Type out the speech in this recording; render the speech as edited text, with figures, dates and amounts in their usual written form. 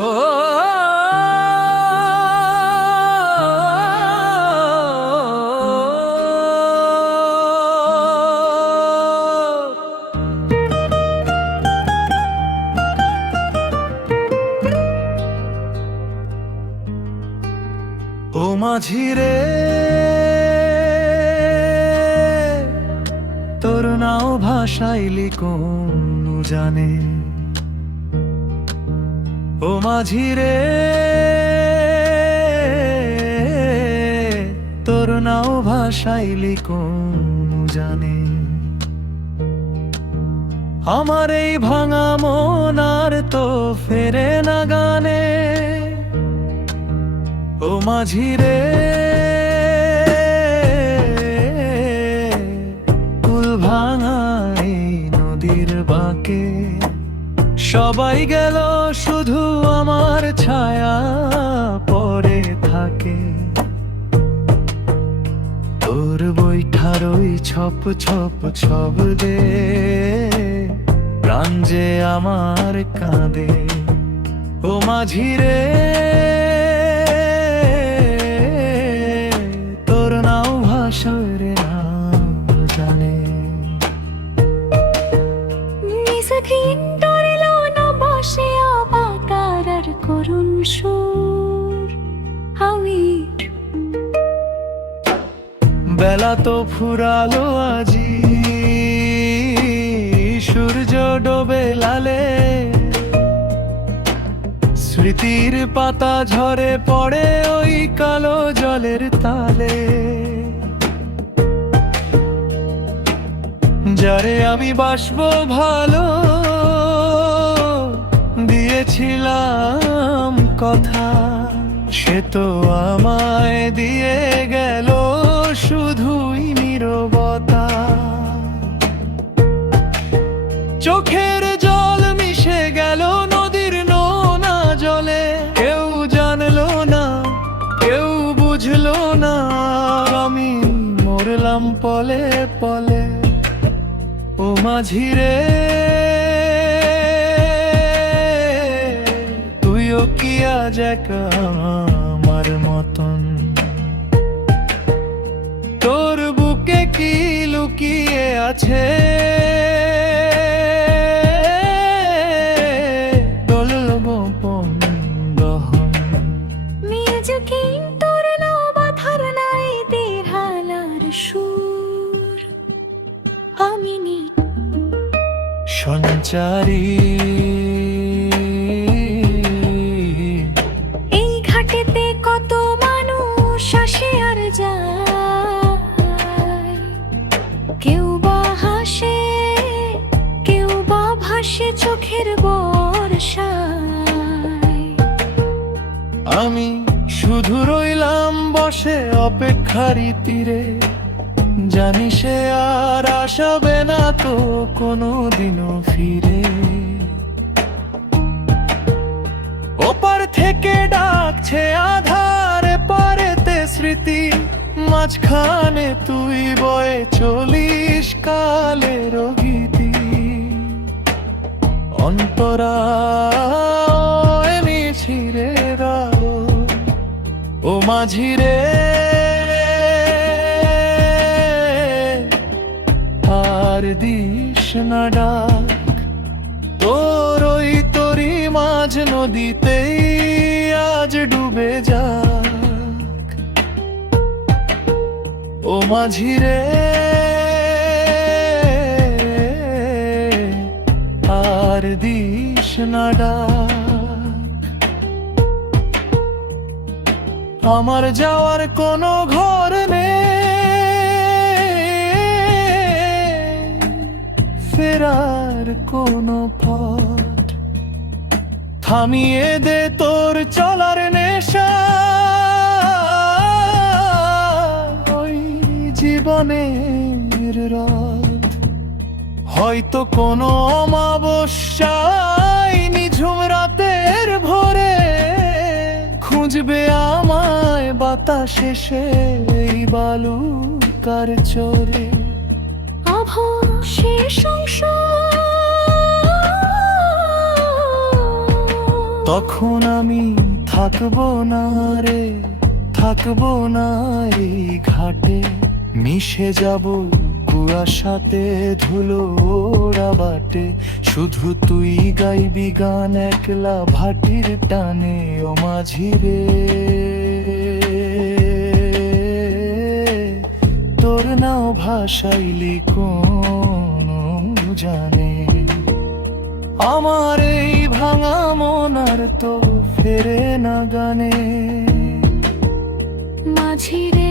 ও মাঝি রে, তোর নাও ভাসাইলি কোন জানে। ও মাঝি রে, তোর নাও ভাসাইলি কোন জানে। আমার এই ভাঙা মন আর তো ফেরে না গানে। ও মাঝি রে, কুল ভাঙা এই নদীর বাঁকে সবাই গেল, শুধু আমার ছায়া পড়ে থাকে। তোর বৈঠার ওই ছপ ছপ ছবদে প্রাণ যে আমার কাঁদে। ও মাঝি রে, তোর নাও ভাসরে না জানে। করুণ সুর আমি বেলা তো ফুরালো আজি, সূর্য ডোবে লালে। স্মৃতির পাতা ঝরে পড়ে ওই কালো জলের তালে। যারে আমি বাসবো ভালো দিয়েছিলাম কথা, সে তো আমায় দিয়ে গেল শুধুই নীরবতা। চোখের জল মিশে গেল নদীর নোনা জলে। কেউ জানলো না, কেউ বুঝলো না, আমি মরলাম পলে পলে। ও মাঝি রে, তুইও কি আজ একা আমার মতন? তোর বুকে কি লুকিয়ে আছে? তোর নাও বাধার নাই তীর হালার সুর আমি নি সঞ্চারী। এই ঘাটেতে কত মানুষ আসে আর যায়। কেউ বা হাসে, কেউ বা ভাসে চোখের বর্ষায়। আমি শুধু রইলাম বসে অপেক্ষারই তীরে, জানি সে আর আসবে না তো কোনো দিনও ফিরে। ওপার থেকে ডাকছে আধার, পারেতে স্মৃতি, মাঝখানে তুই বয়ে চলিস কালের গীতি। অন্তরা ছিড়ে দাও, ও মাঝি রে, আর দিস না ডাক। তোর ওই তরি মাঝ নদীতেই আজ ডুবে যাক। ও মাঝি রে, আর দিস না ডাক। আমার যাওয়ার কোনো ঘর নেই, ফেরার কোনো পথ। থামিয়ে দে তোর চলার নেশা, ওই জীবনের রথ। হয়তো কোনো অমাবস্যায় নিঝুম রাতের ভোরে খুঁজবে আমায় বাতাসে সেই বালুকার চরে। আভাসে সংসার তখন আমি থাকবো না রে, থাকবো না এই ঘাটে, মিশে যাব কুয়াশাতে ধুলো ওড়া বাটে। শুধু তুই গাইবি গান একলা ভাটির টানে ও মাঝি রে। তোর নাও ভাসাইলি কোন জানে, আমার এই ভাঙা মন আর তো ফেরে না গানে। মাঝিরে